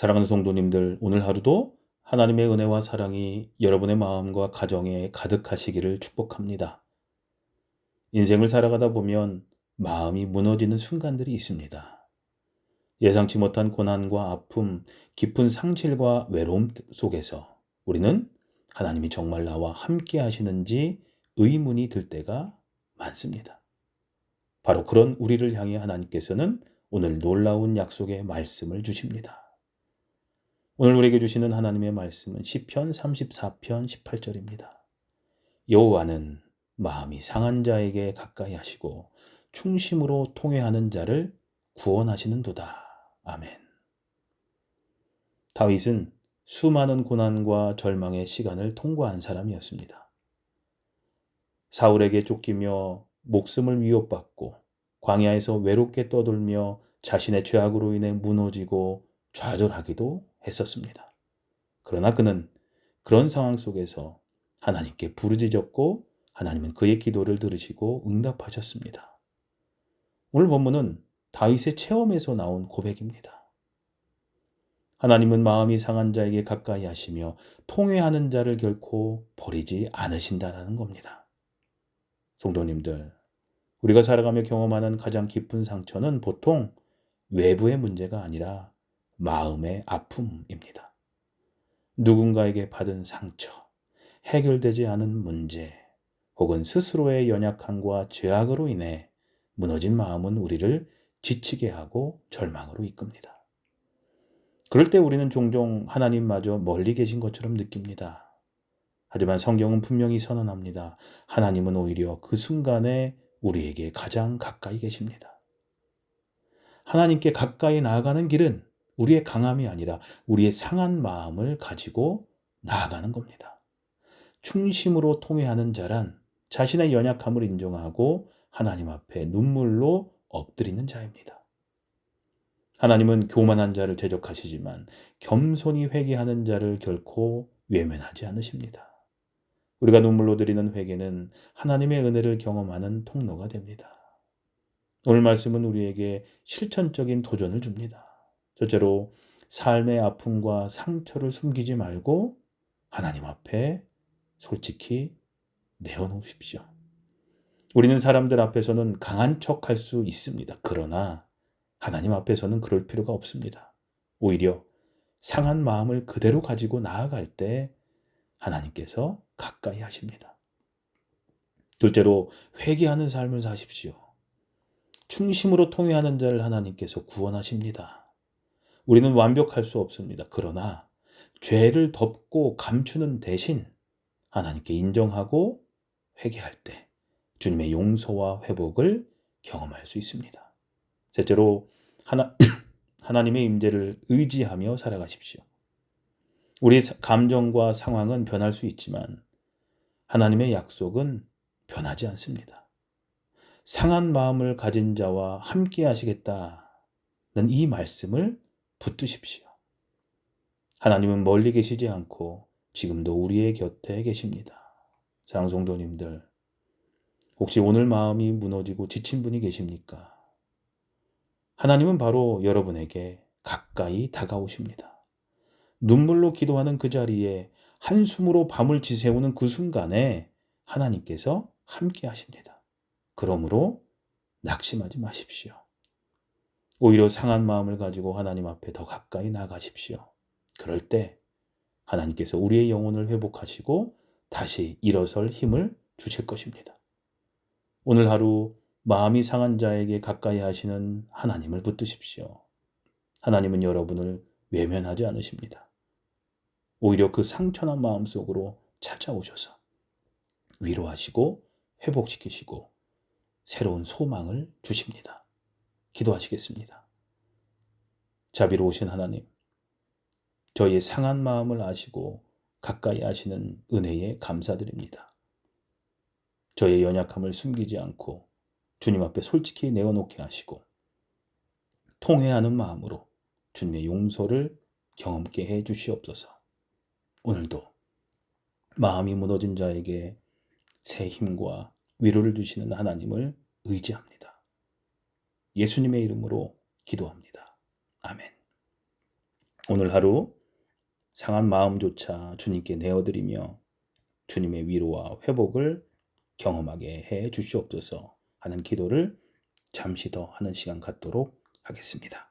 사랑하는 성도님들, 오늘 하루도 하나님의 은혜와 사랑이 여러분의 마음과 가정에 가득하시기를 축복합니다. 인생을 살아가다 보면 마음이 무너지는 순간들이 있습니다. 예상치 못한 고난과 아픔, 깊은 상실과 외로움 속에서 우리는 하나님이 정말 나와 함께 하시는지 의문이 들 때가 많습니다. 바로 그런 우리를 향해 하나님께서는 오늘 놀라운 약속의 말씀을 주십니다. 오늘 우리에게 주시는 하나님의 말씀은 시편 34편 18절입니다. 여호와는 마음이 상한 자에게 가까이 하시고 충심으로 통회하는 자를 구원하시는도다. 아멘. 다윗은 수많은 고난과 절망의 시간을 통과한 사람이었습니다. 사울에게 쫓기며 목숨을 위협받고 광야에서 외롭게 떠돌며 자신의 죄악으로 인해 무너지고 좌절하기도 했었습니다. 그러나 그는 그런 상황 속에서 하나님께 부르짖었고 하나님은 그의 기도를 들으시고 응답하셨습니다. 오늘 본문은 다윗의 체험에서 나온 고백입니다. 하나님은 마음이 상한 자에게 가까이 하시며 통회하는 자를 결코 버리지 않으신다라는 겁니다. 성도님들, 우리가 살아가며 경험하는 가장 깊은 상처는 보통 외부의 문제가 아니라 마음의 아픔입니다. 누군가에게 받은 상처, 해결되지 않은 문제, 혹은 스스로의 연약함과 죄악으로 인해 무너진 마음은 우리를 지치게 하고 절망으로 이끕니다. 그럴 때 우리는 종종 하나님마저 멀리 계신 것처럼 느낍니다. 하지만 성경은 분명히 선언합니다. 하나님은 오히려 그 순간에 우리에게 가장 가까이 계십니다. 하나님께 가까이 나아가는 길은 우리의 강함이 아니라 우리의 상한 마음을 가지고 나아가는 겁니다. 충심으로 통회하는 자란 자신의 연약함을 인정하고 하나님 앞에 눈물로 엎드리는 자입니다. 하나님은 교만한 자를 대적하시지만 겸손히 회개하는 자를 결코 외면하지 않으십니다. 우리가 눈물로 드리는 회개는 하나님의 은혜를 경험하는 통로가 됩니다. 오늘 말씀은 우리에게 실천적인 도전을 줍니다. 첫째로 삶의 아픔과 상처를 숨기지 말고 하나님 앞에 솔직히 내어놓으십시오. 우리는 사람들 앞에서는 강한 척할 수 있습니다. 그러나 하나님 앞에서는 그럴 필요가 없습니다. 오히려 상한 마음을 그대로 가지고 나아갈 때 하나님께서 가까이 하십니다. 둘째로 회개하는 삶을 사십시오. 충심으로 통회하는 자를 하나님께서 구원하십니다. 우리는 완벽할 수 없습니다. 그러나 죄를 덮고 감추는 대신 하나님께 인정하고 회개할 때 주님의 용서와 회복을 경험할 수 있습니다. 셋째로 하나님의 임재를 의지하며 살아가십시오. 우리의 감정과 상황은 변할 수 있지만 하나님의 약속은 변하지 않습니다. 상한 마음을 가진 자와 함께 하시겠다는 이 말씀을 붙드십시오. 하나님은 멀리 계시지 않고 지금도 우리의 곁에 계십니다. 사랑하는 성도님들, 혹시 오늘 마음이 무너지고 지친 분이 계십니까? 하나님은 바로 여러분에게 가까이 다가오십니다. 눈물로 기도하는 그 자리에 한숨으로 밤을 지새우는 그 순간에 하나님께서 함께 하십니다. 그러므로 낙심하지 마십시오. 오히려 상한 마음을 가지고 하나님 앞에 더 가까이 나가십시오. 그럴 때 하나님께서 우리의 영혼을 회복하시고 다시 일어설 힘을 주실 것입니다. 오늘 하루 마음이 상한 자에게 가까이 하시는 하나님을 붙드십시오. 하나님은 여러분을 외면하지 않으십니다. 오히려 그 상처난 마음 속으로 찾아오셔서 위로하시고 회복시키시고 새로운 소망을 주십니다. 기도하시겠습니다. 자비로우신 하나님, 저희의 상한 마음을 아시고 가까이 하시는 은혜에 감사드립니다. 저의 연약함을 숨기지 않고 주님 앞에 솔직히 내어놓게 하시고 통회하는 마음으로 주님의 용서를 경험케 해 주시옵소서. 오늘도 마음이 무너진 자에게 새 힘과 위로를 주시는 하나님을 의지합니다. 예수님의 이름으로 기도합니다. 아멘. 오늘 하루 상한 마음조차 주님께 내어드리며 주님의 위로와 회복을 경험하게 해 주시옵소서 하는 기도를 잠시 더 하는 시간 갖도록 하겠습니다.